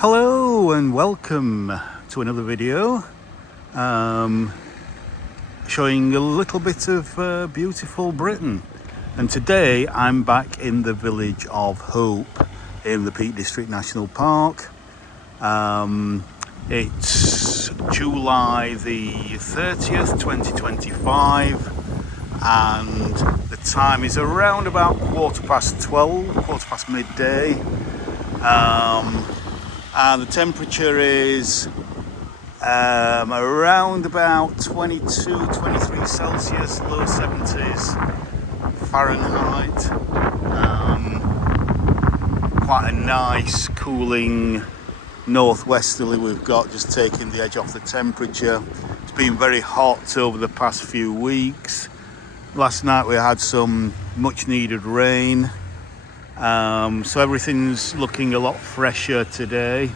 Hello and welcome to another video showing a little bit of beautiful Britain. And today I'm back in the village of Hope in the Peak District National Park. It's July the 30th 2025 and the time is around about 12:15, quarter past midday. And the temperature is around about 22-23 Celsius, low 70s Fahrenheit. Quite a nice cooling northwesterly we've got, just taking the edge off the temperature. It's been very hot over the past few weeks. Last night we had some much needed rain. So everything's looking a lot fresher today.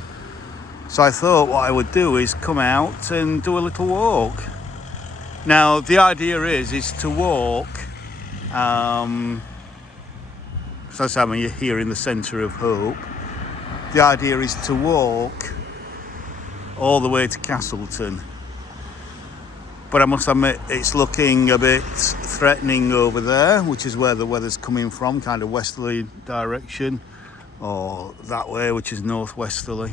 So I thought what I would do is come out and do a little walk. Now the idea is to walk, so I'm here in the centre of Hope. The idea is to walk all the way to Castleton. But I must admit it's looking a bit threatening over there, which is where the weather's coming from, kind of westerly direction, or that way, which is northwesterly.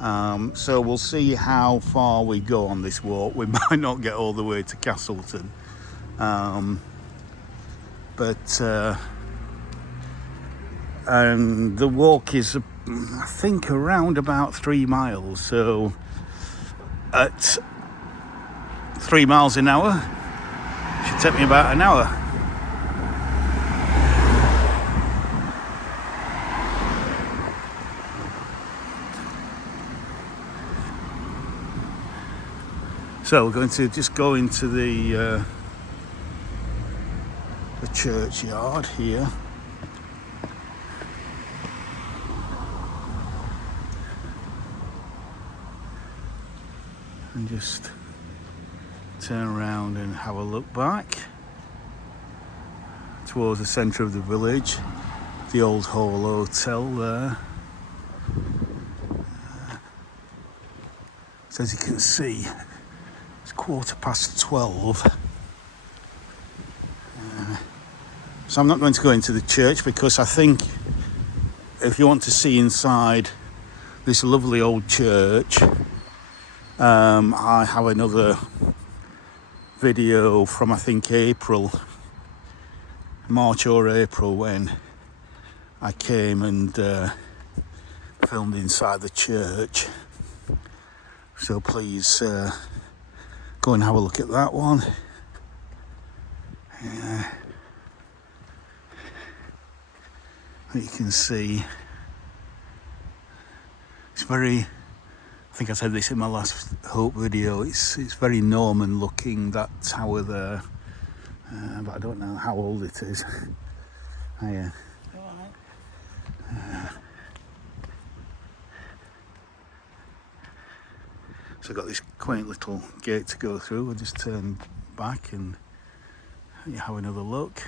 So we'll see how far we go on this walk. We might not get all the way to Castleton, and the walk is, I think, around about 3 miles. So at 3 miles an hour, should take me about an hour. So we're going to just go into the churchyard here. And just turn around and have a look back towards the centre of the village, the old Hall Hotel there. So as you can see, it's 12:15. So I'm not going to go into the church because I think if you want to see inside this lovely old church, I have another video from I think March or April, when I came and filmed inside the church. So please go and have a look at that one. You can see it's very, I think I said this in my last Hope video, it's very Norman looking, that tower there, but I don't know how old it is. So I've got this quaint little gate to go through. We'll just turn back and have another look.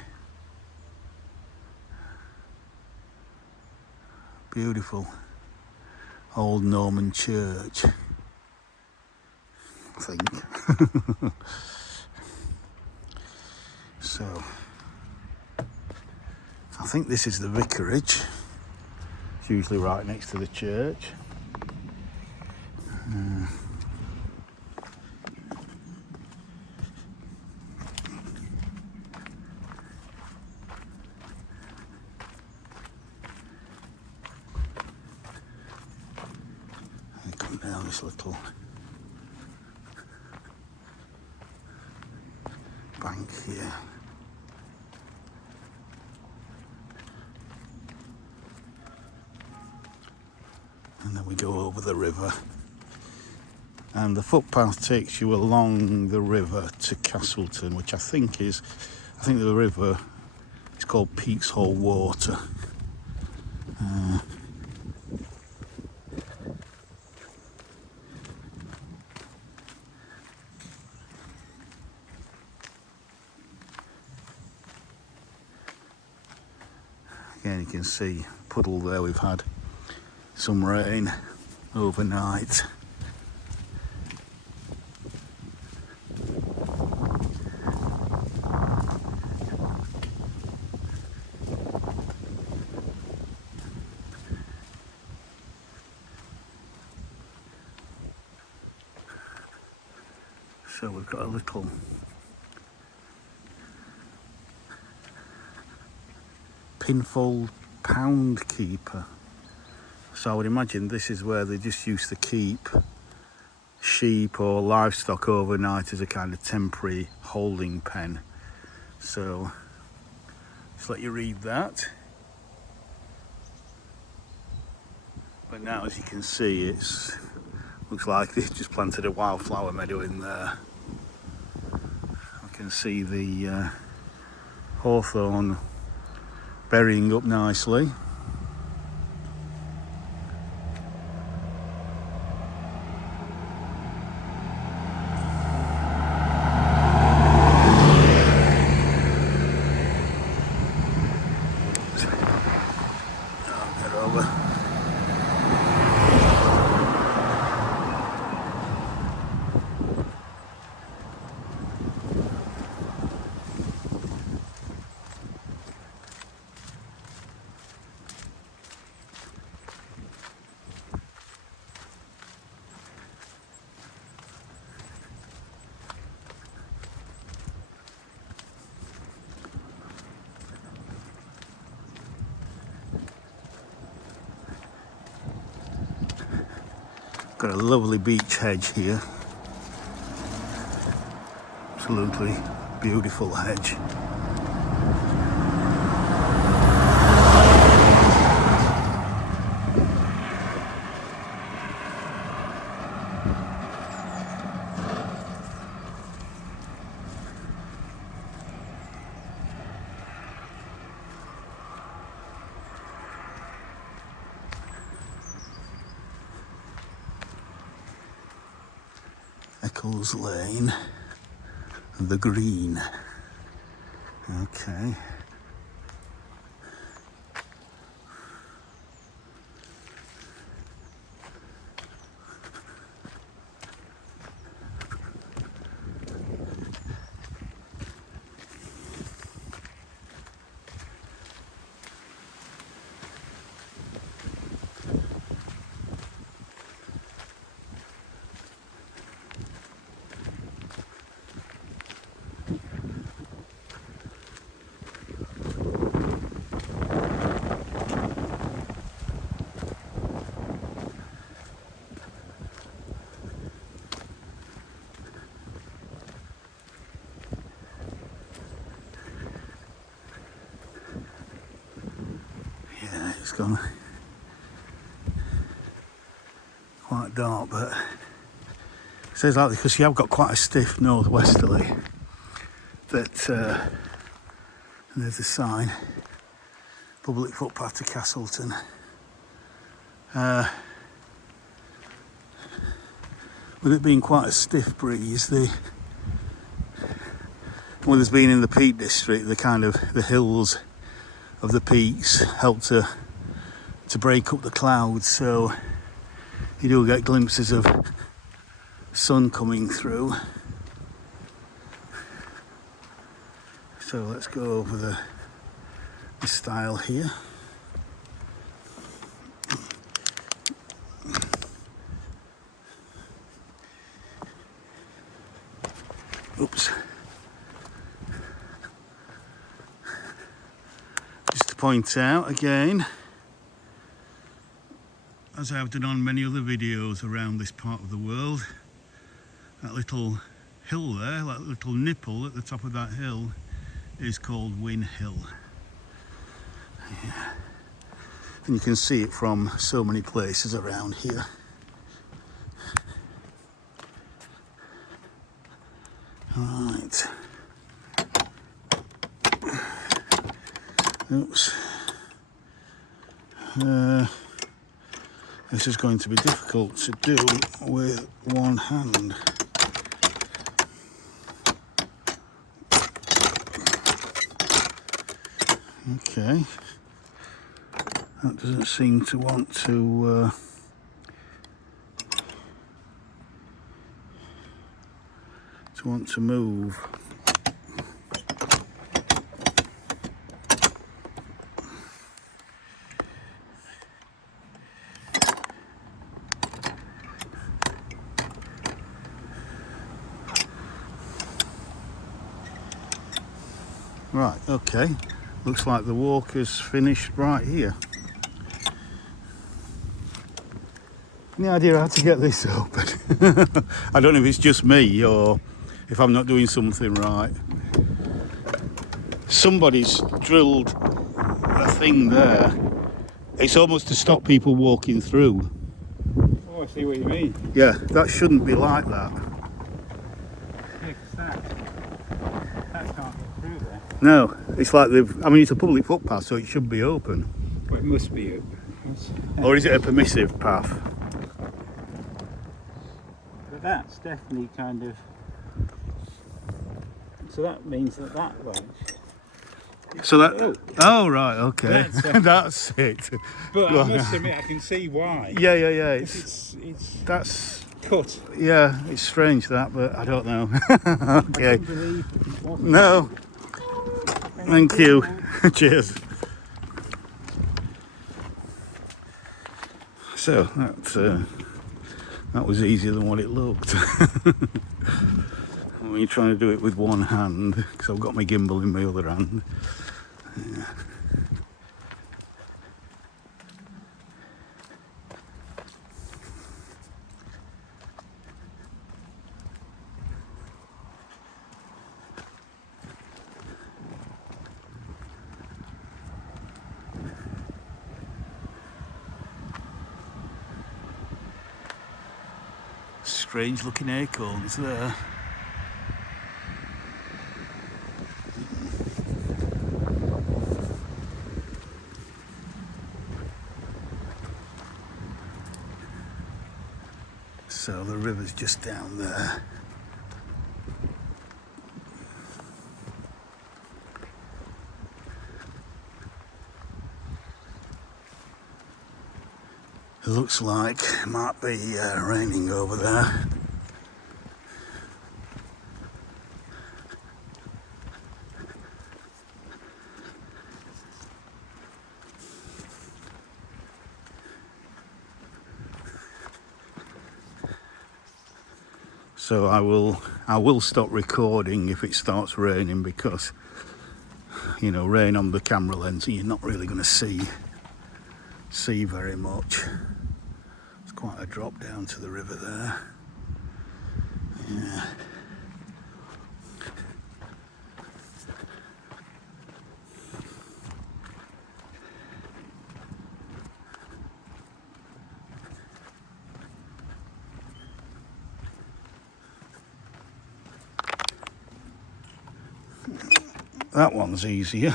Beautiful old Norman church, I think. So I think this is the vicarage. It's usually right next to the church. Come down this little bank here. And then we go over the river. And the footpath takes you along the river to Castleton, which I think the river is called Peakshall Water. Again, you can see puddle there. We've had some rain. overnight. So we've got a little pinfold pound keeper. So I would imagine this is where they just used to keep sheep or livestock overnight as a kind of temporary holding pen. So just let you read that. But now, as you can see, it's looks like they've just planted a wildflower meadow in there. I can see the hawthorn berrying up nicely. I'll get over. Got a lovely beech hedge here. Absolutely beautiful hedge. Eccles Lane, the Green. Okay. It's gone quite dark, but it says like because you have got quite a stiff northwesterly that there's a sign, public footpath to Castleton. With it being quite a stiff breeze, when there's been in the Peak District, the hills of the peaks help to break up the clouds, so you do get glimpses of sun coming through. So let's go over the stile here. Oops. Just to point out again, as I've done on many other videos around this part of the world, that little hill there, that little nipple at the top of that hill is called Win Hill. Yeah. And you can see it from so many places around here. Right. Oops. This is going to be difficult to do with one hand. Okay. That doesn't seem to want to to want to move. Right, okay. Looks like the walk is finished right here. Any idea how to get this open? I don't know if it's just me or if I'm not doing something right. Somebody's drilled a thing there. It's almost to stop people walking through. Oh, I see what you mean. Yeah, that shouldn't be like that. Yeah, 'cause that can't get through there. No, it's like it's a public footpath, so it should be open. Well, it must be open. Or is it a permissive path? But that's definitely kind of... So that means that won't. So that... Oh, right, okay. That's it. But I must admit, I can see why. Yeah. It's That's... cut. Yeah, it's strange that, but I don't know. Okay. I can't believe it wasn't. No. Thank you. Cheers. So that was easier than what it looked. When you're trying to do it with one hand, because I've got my gimbal in my other hand. Yeah. Strange looking acorns there. So the river's just down there. It looks like it might be raining over there. So I will stop recording if it starts raining, because rain on the camera lens you're not really going to see very much. It's quite a drop down to the river there. Yeah. That one's easier.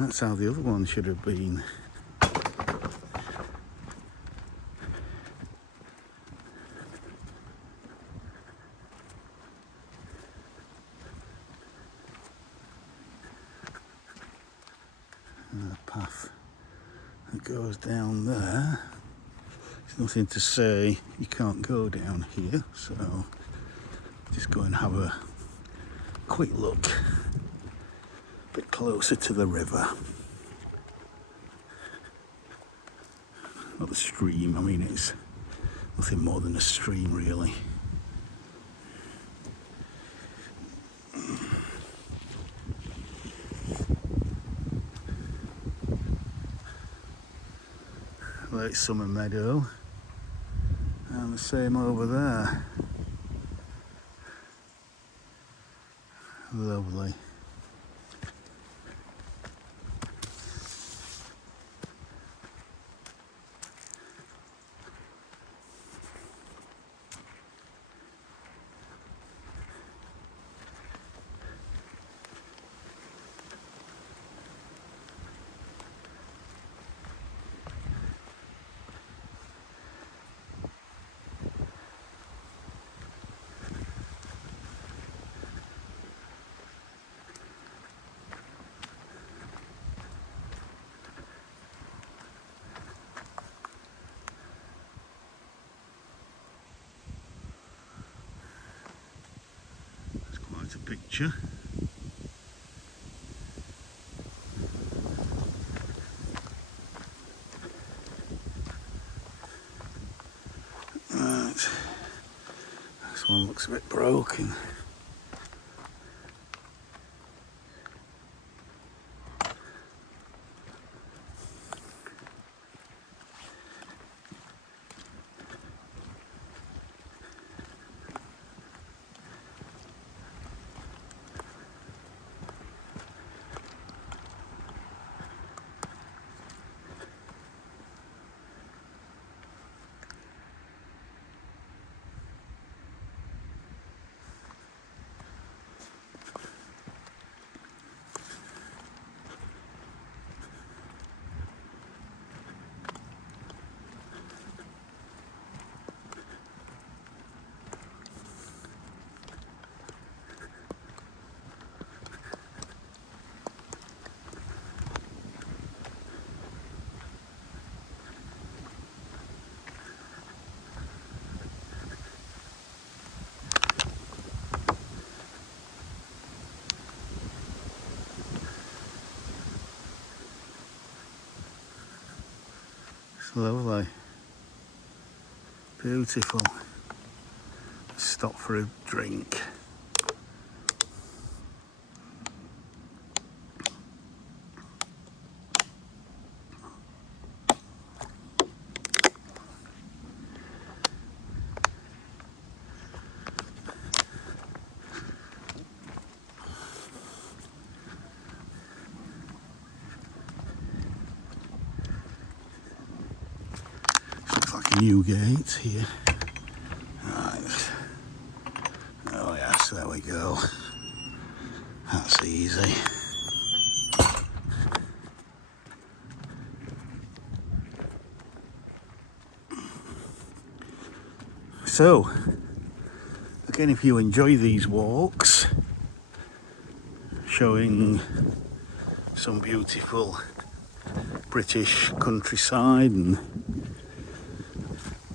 That's how the other one should have been. And the path that goes down there. There's nothing to say you can't go down here, so just go and have a quick look a bit closer to the river. Not the stream, I mean it's nothing more than a stream really. Late summer meadow, and the same over there. Lovely. picture. Right, this one looks a bit broken. It's lovely, beautiful. Stop for a drink. Looks like a new gate here. Right. Oh yes, there we go. That's easy. So, again, if you enjoy these walks, showing some beautiful British countryside and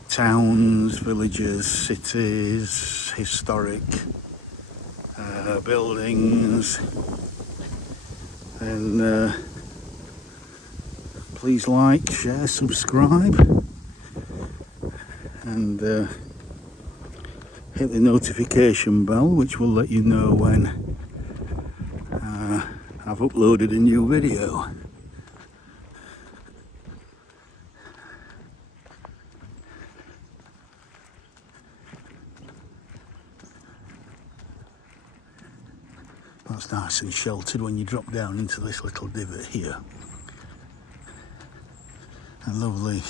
towns, villages, cities, historic buildings, then please like, share, subscribe, and hit the notification bell, which will let you know when I've uploaded a new video. That's nice and sheltered when you drop down into this little divot here. A lovely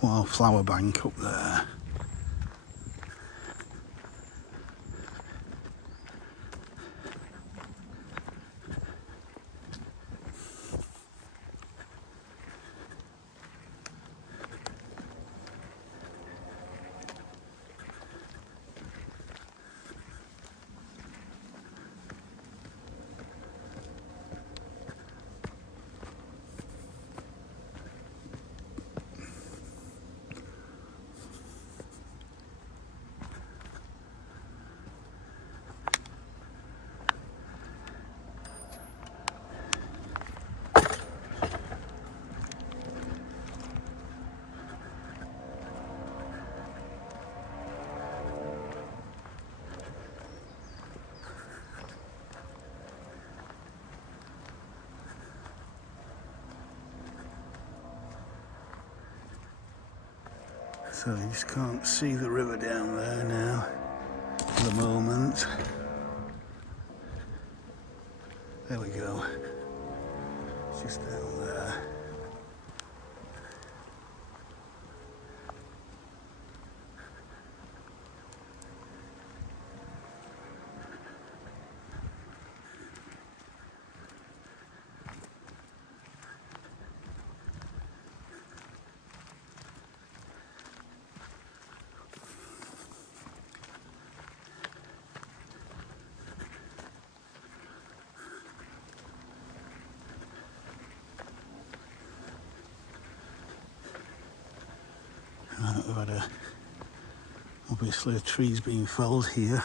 wildflower bank up there. So you just can't see the river down there now for the moment. There we go. It's just down there. We've had obviously a tree's being felled here.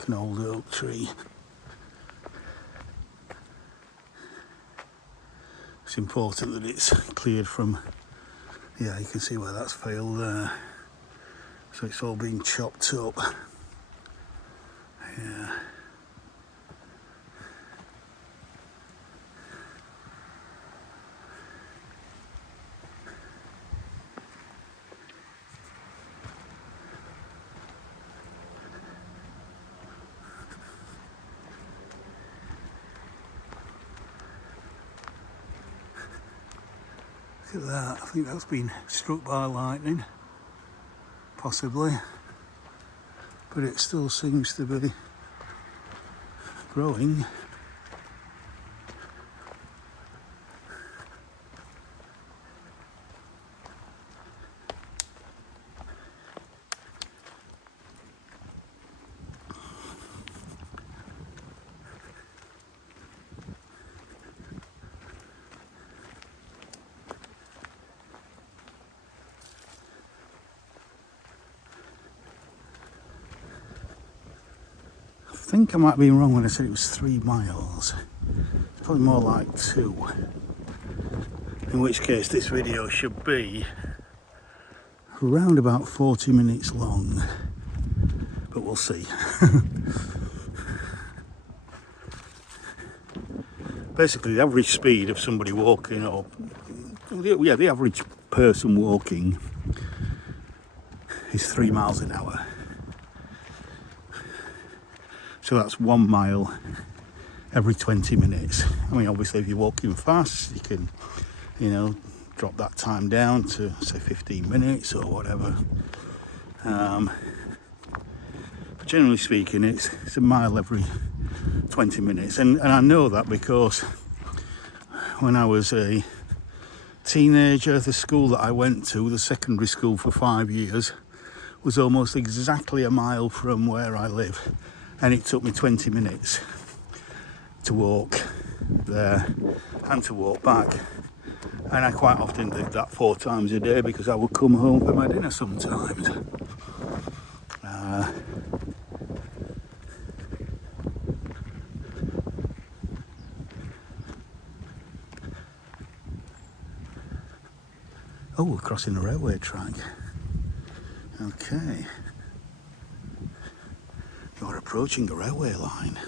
like an old oak tree. It's important that it's cleared from, yeah, you can see where that's failed there. So it's all been chopped up. Yeah. Look at that, I think that's been struck by lightning, possibly, but it still seems to be growing. I think I might be wrong when I said it was 3 miles. It's probably more like 2. In which case this video should be around about 40 minutes long. But we'll see. Basically the average speed of somebody walking, or yeah, the average person walking is 3 miles an hour. So that's 1 mile every 20 minutes. I mean, obviously if you're walking fast, you can, you know, drop that time down to say 15 minutes or whatever. But generally speaking, it's a mile every 20 minutes. And I know that because when I was a teenager, the school that I went to, the secondary school for 5 years, was almost exactly a mile from where I live. And it took me 20 minutes to walk there and to walk back. And I quite often did that 4 times a day because I would come home for my dinner sometimes. Oh, we're crossing a railway track. Okay. You're approaching a railway line.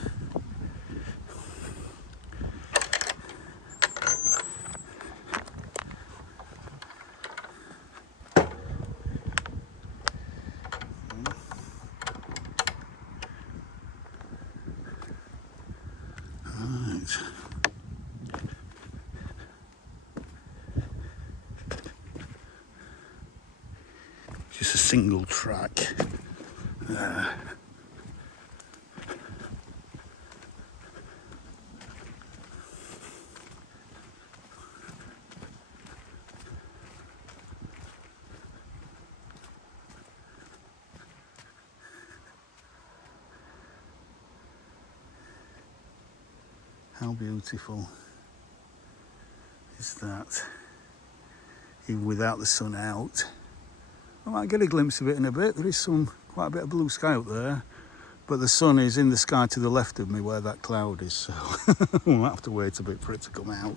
Right. Just a single track there. How beautiful is that? Even without the sun out. I might get a glimpse of it in a bit. There is quite a bit of blue sky out there, but the sun is in the sky to the left of me where that cloud is, so we'll have to wait a bit for it to come out.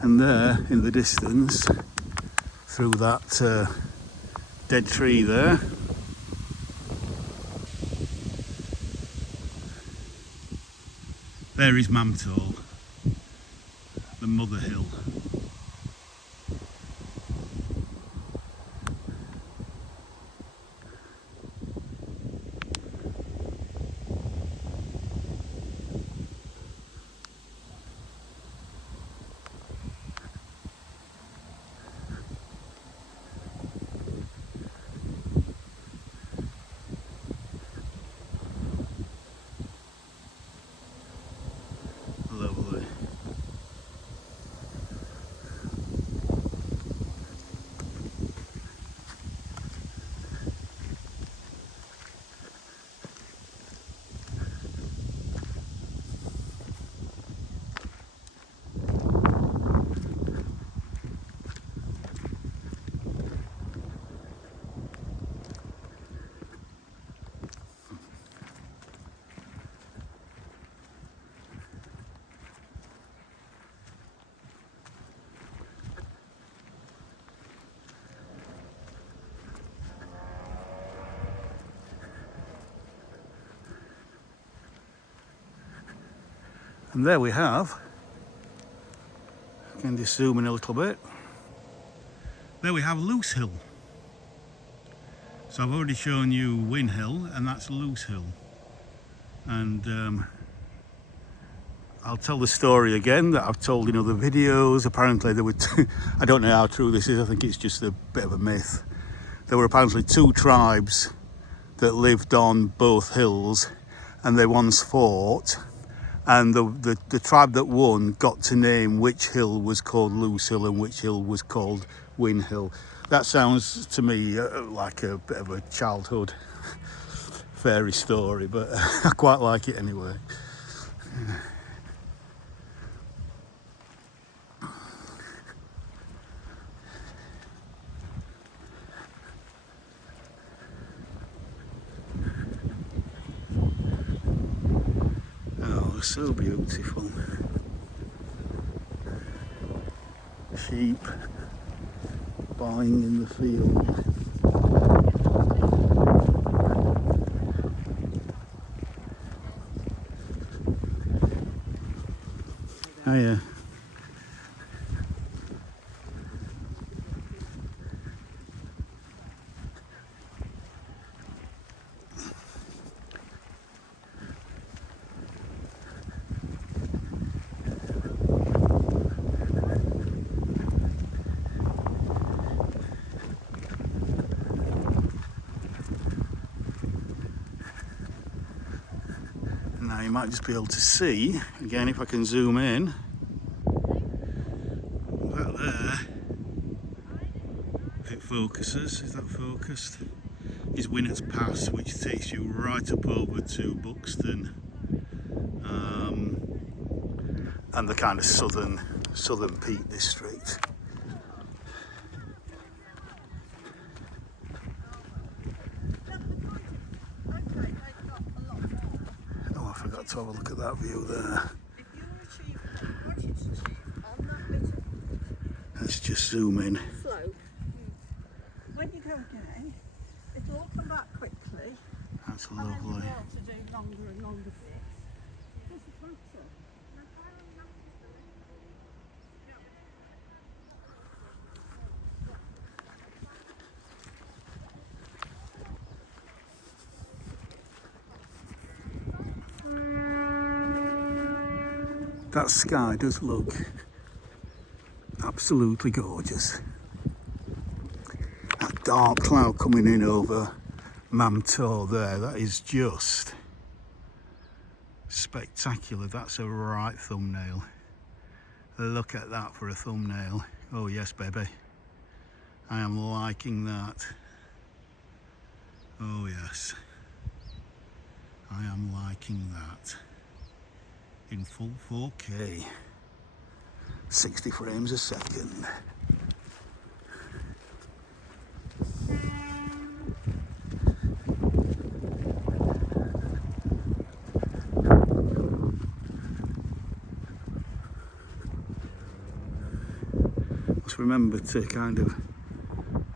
And there in the distance, through that dead tree there, there is Mamtall, the mother hill. Lovely. And there we have, I can just zoom in a little bit. There we have Loose Hill. So I've already shown you Win Hill, and that's Loose Hill. And I'll tell the story again that I've told in other videos. Apparently there were I don't know how true this is, I think it's just a bit of a myth. There were apparently two tribes that lived on both hills, and they once fought, and the tribe that won got to name which hill was called Loose Hill and which hill was called Win Hill. That sounds to me like a bit of a childhood fairy story, but I quite like it anyway. Oh, so beautiful. Sheep buying in the field. Oh yeah. Now you might just be able to see, again if I can zoom in, that there, if it focuses, is that focused, is Winnett's Pass, which takes you right up over to Buxton, and the kind of southern Peak District. Oh, I forgot to have a look at that view there. Let's just zoom in. Slope. When you go again, it'll all come back quickly. That's And then you'll lovely. be able to do longer and longer bits. Doesn't matter. That sky does look absolutely gorgeous. That dark cloud coming in over Mamtor there, that is just spectacular. That's a right thumbnail. Look at that for a thumbnail. Oh yes, baby. I am liking that. Oh yes. I am liking that. In full 4K. 60 frames a second. Must remember to kind of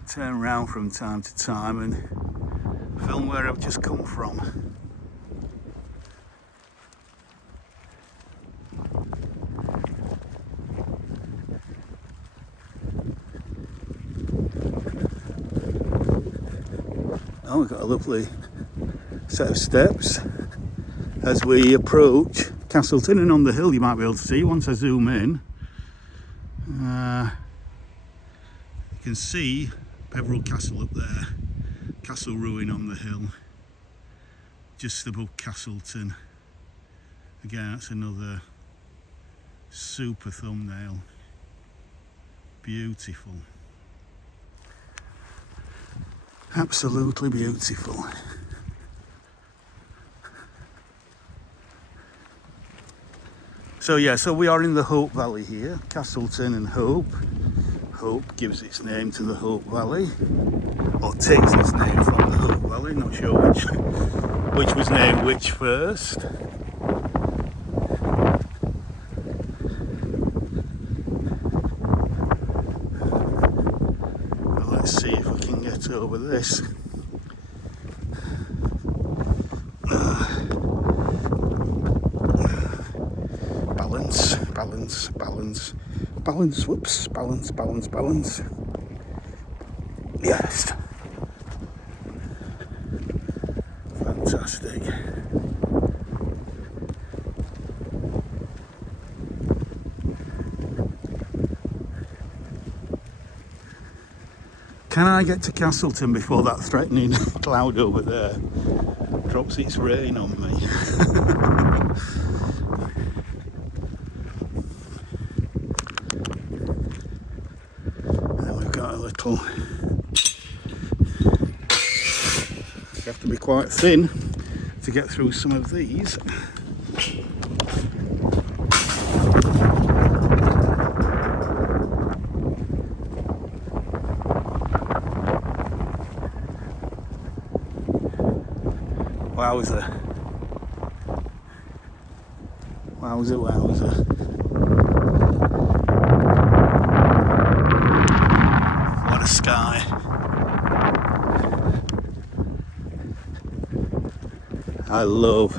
turn around from time to time and film where I've just come from. Oh, we've got a lovely set of steps as we approach Castleton, and on the hill you might be able to see once I zoom in. You can see Peveril Castle up there, Castle Ruin on the hill, just above Castleton. Again, that's another super thumbnail. Beautiful. Absolutely beautiful. So yeah, so we are in the Hope Valley here, Castleton and Hope. Hope gives its name to the Hope Valley, or takes its name from the Hope Valley, not sure which was named which first. Well, let's see if we can get over this. balance, balance, balance, whoops, balance, balance, balance. Yes. Fantastic. Can I get to Castleton before that threatening cloud over there drops its rain on me? And we've got a little... You have to be quite thin to get through some of these. Wowzer. Wowzer, wowzer. What a sky. I love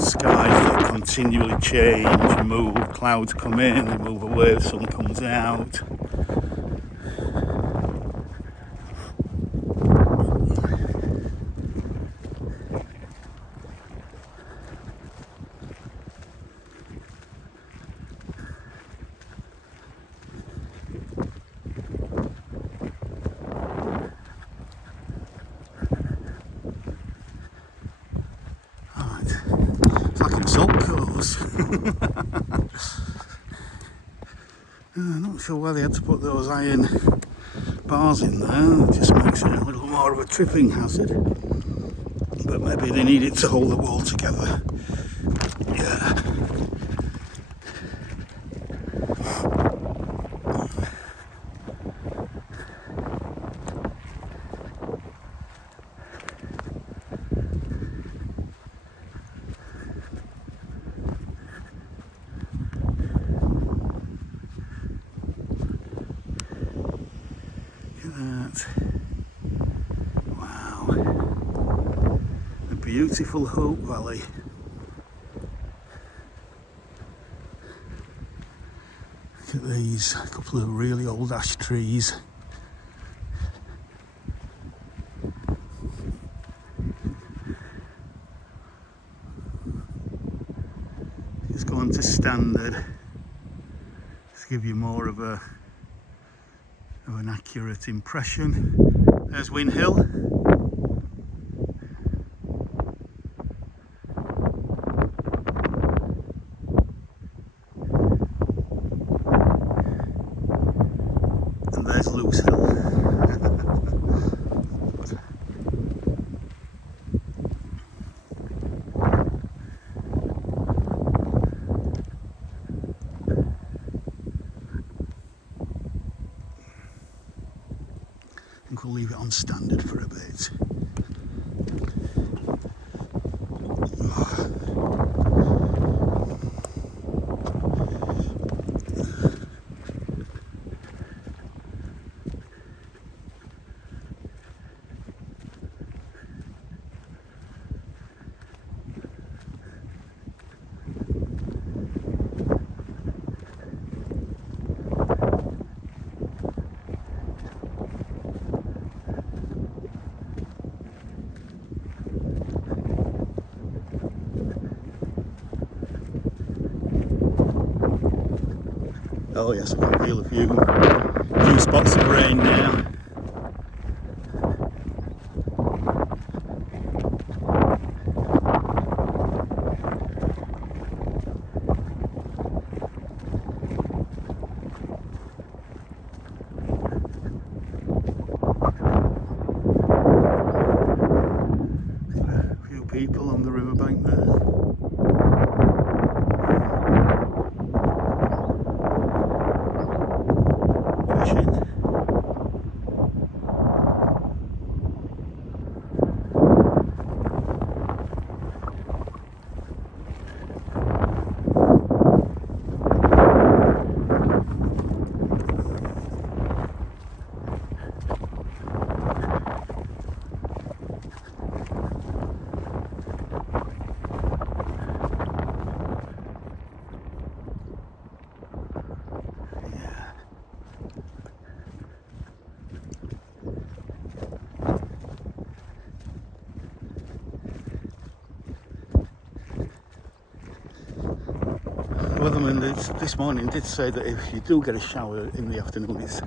skies that continually change and move. Clouds come in, they move away, the sun comes out. I'm not sure why they had to put those iron bars in there. It just makes it a little more of a tripping hazard. But maybe they need it to hold the wall together. Yeah. Wow, a beautiful Hope Valley. Look at these, a couple of really old ash trees. Just go on to standard to give you more of an accurate impression. There's Win Hill. And there's Loose Hill. I think we'll leave it on standard for a bit. Oh yes, I can feel a few spots of rain now. A few people on the riverbank there. weatherman this morning did say that if you do get a shower in the afternoon, it's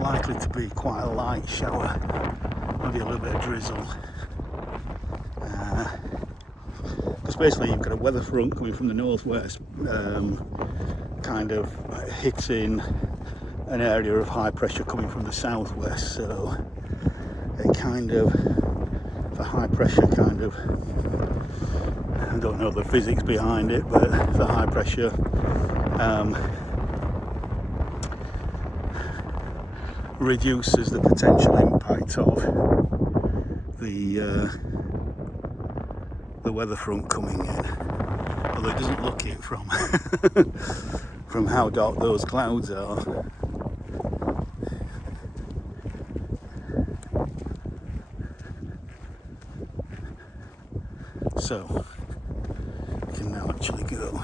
likely to be quite a light shower, maybe a little bit of drizzle. Because basically you've got a weather front coming from the northwest, kind of hitting an area of high pressure coming from the southwest, so it kind of, the high pressure kind of, I don't know the physics behind it, but the high pressure reduces the potential impact of the weather front coming in. Although it doesn't look it from from how dark those clouds are. So we can now actually go.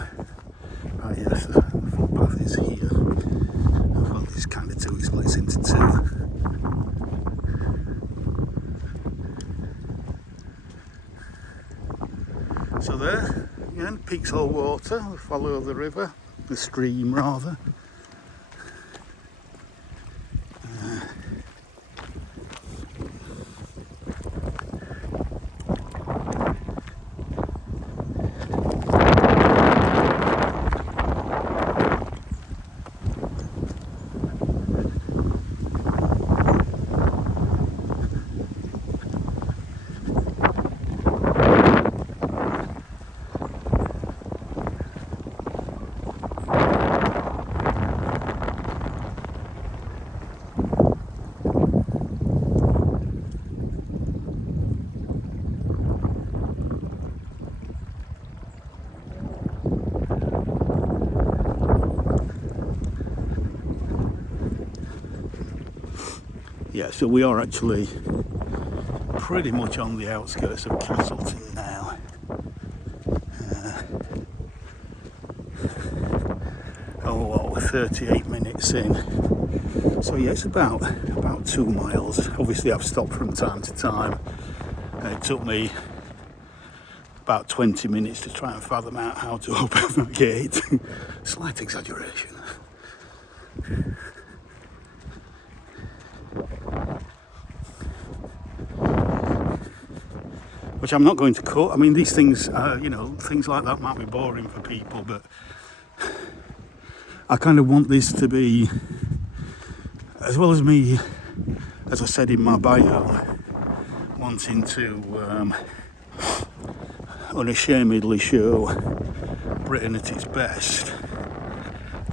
Right, yes, the footpath is here. I've got this kind of two, it splits into two. So there, again, Peaks Hole water, we follow the river, the stream rather. Yeah, so we are actually pretty much on the outskirts of Castleton now. We're 38 minutes in. So yeah, it's about 2 miles. Obviously I've stopped from time to time. It took me about 20 minutes to try and fathom out how to open the gate. Slight exaggeration. Which I'm not going to cut. I mean, these things, things like that might be boring for people, but I kind of want this to be, as well as me, as I said in my bio, wanting to unashamedly show Britain at its best.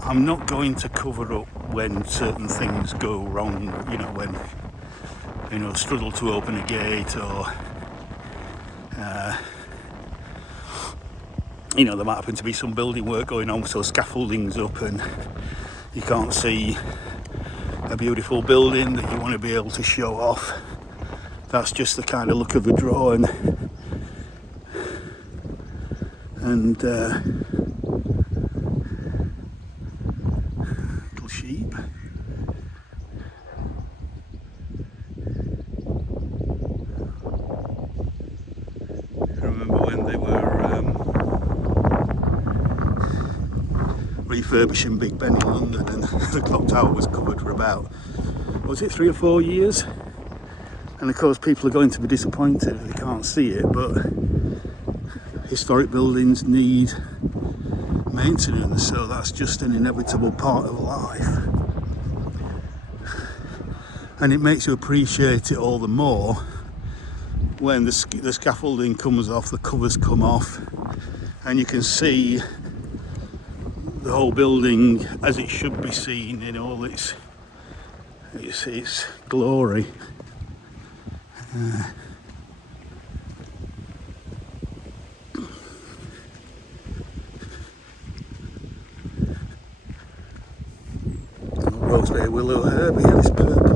I'm not going to cover up when certain things go wrong, when, struggle to open a gate or there might happen to be some building work going on, so scaffolding's up and you can't see a beautiful building that you want to be able to show off. That's just the kind of look of the drawing. And little sheep. I remember when they were refurbishing Big Ben in London, and the clock tower was covered for about, was it 3 or 4 years? And of course people are going to be disappointed if they can't see it, but historic buildings need maintenance, so that's just an inevitable part of life. And it makes you appreciate it all the more when the scaffolding comes off, the covers come off, and you can see the whole building as it should be seen in all its glory. Rosemary willow herb here is purple.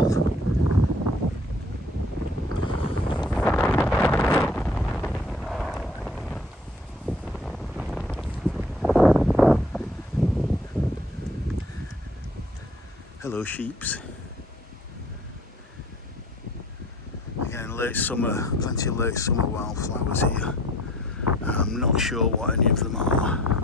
Hello sheeps. Again, late summer, plenty of late summer wildflowers here. I'm not sure what any of them are.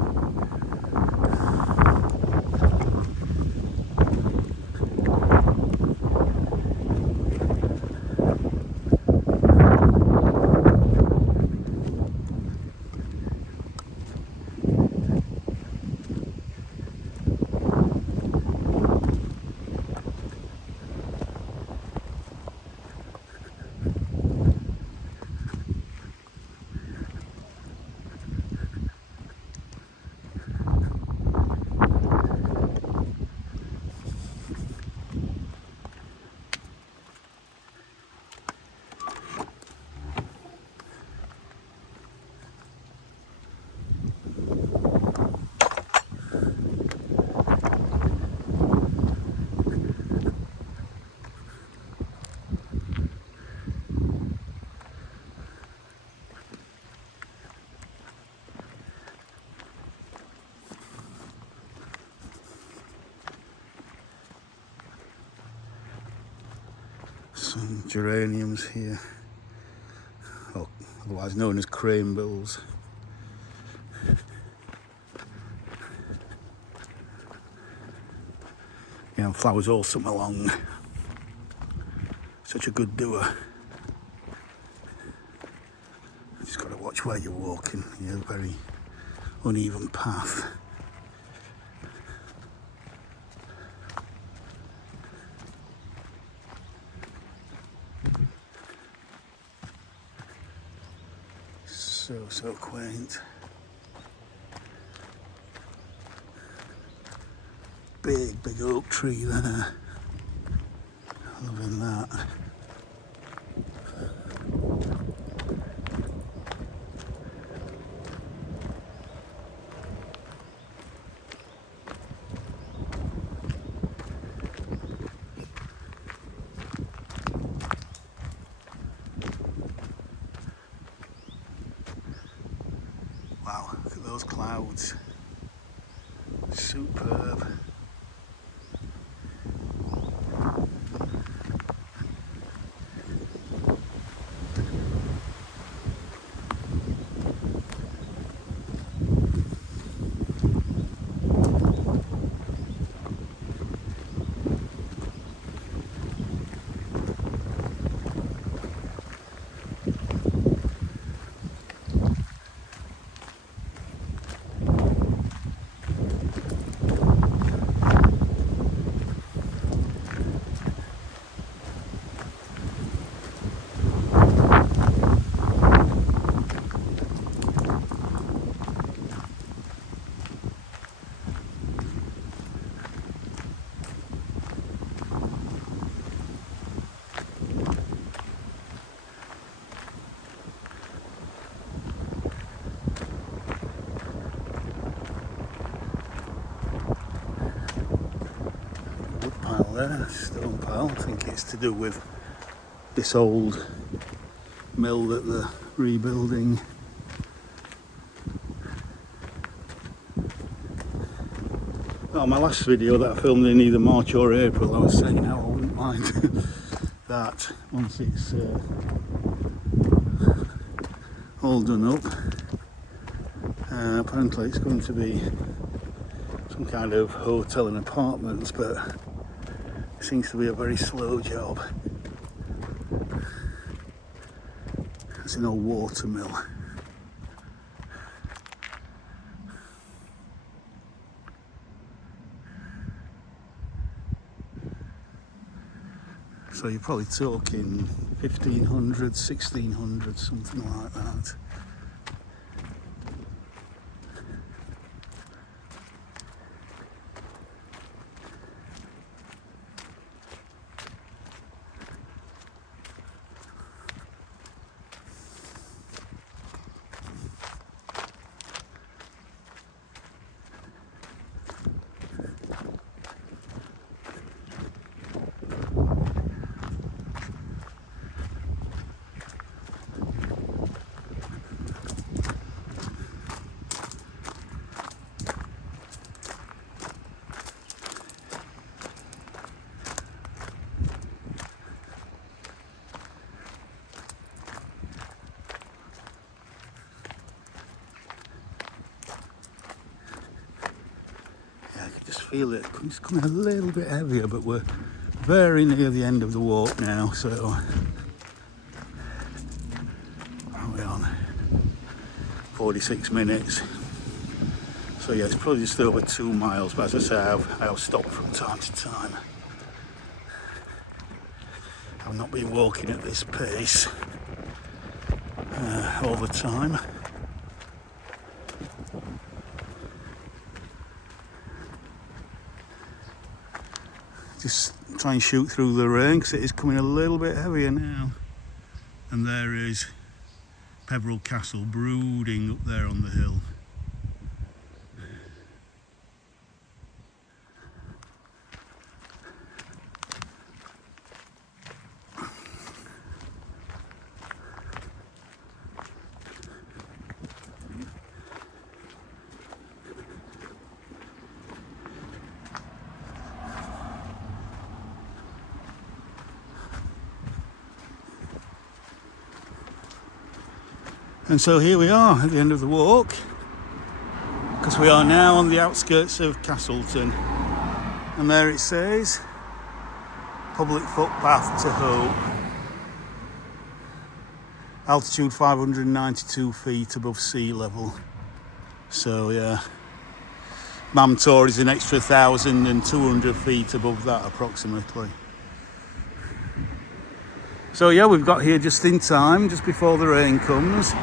Some geraniums here, otherwise known as crane bills. Yeah, and flowers all summer long. Such a good doer. Just got to watch where you're walking. Yeah, very uneven path. So quaint. Big oak tree there. Loving that. Wow, look at those clouds. Superb. Pile there, stone pile. I think it's to do with this old mill that they're rebuilding. Oh, my last video that I filmed in either March or April, I was saying how I wouldn't mind that once it's all done up. Apparently it's going to be some kind of hotel and apartments, but it seems to be a very slow job. It's an old water mill. So you're probably talking 1500, 1600, something like that. Just feel it, it's coming a little bit heavier, but we're very near the end of the walk now, so are we on 46 minutes? So yeah, it's probably just over 2 miles, but as I say, I'll stop from time to time. I've not been walking at this pace all the time. Just try and shoot through the rain because it is coming a little bit heavier now. And there is Peveril Castle brooding up there on the hill. And so here we are at the end of the walk, because we are now on the outskirts of Castleton. And there it says, public footpath to Hope. Altitude 592 feet above sea level. So yeah, Mamtor is an extra 1,200 feet above that approximately. So yeah, we've got here just in time, just before the rain comes.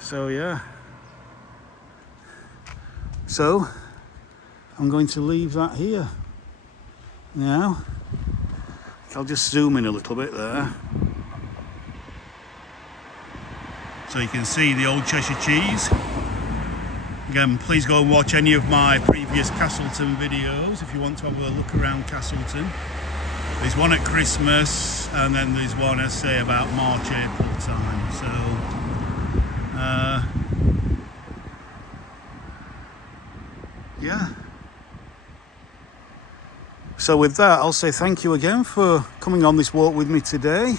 So yeah. So I'm going to leave that here now. I'll just zoom in a little bit there. So you can see the old Cheshire cheese. Again, please go and watch any of my previous Castleton videos if you want to have a look around Castleton. There's one at Christmas, and then there's one, I say, about March, April time. So, yeah. So with that, I'll say thank you again for coming on this walk with me today.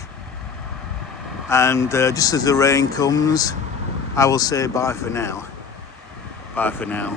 And just as the rain comes, I will say bye for now. Bye for now.